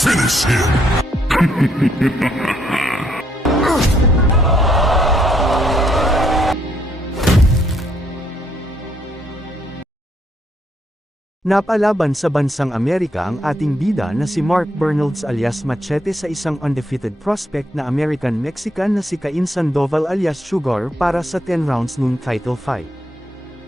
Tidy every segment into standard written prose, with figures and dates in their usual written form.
Finish him! Napalaban sa bansang Amerika ang ating bida na si Mark Bernalds alias Machete sa isang undefeated prospect na American-Mexican na si Cain Sandoval alias Sugar para sa 10 rounds noong title fight.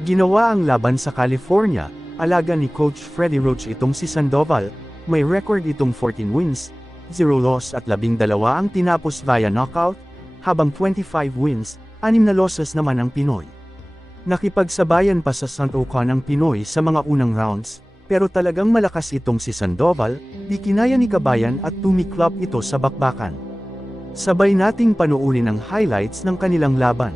Ginawa ang laban sa California, alaga ni Coach Freddie Roach itong si Sandoval, may record itong 14 wins, 0 loss at 12 ang tinapos via knockout, habang 25 wins, 6 na losses naman ang Pinoy. Nakipagsabayan pa sa Santokan ang Pinoy sa mga unang rounds, pero talagang malakas itong si Sandoval, di kinaya ni Kabayan at tumiklop ito sa bakbakan. Sabay nating panuurin ang highlights ng kanilang laban.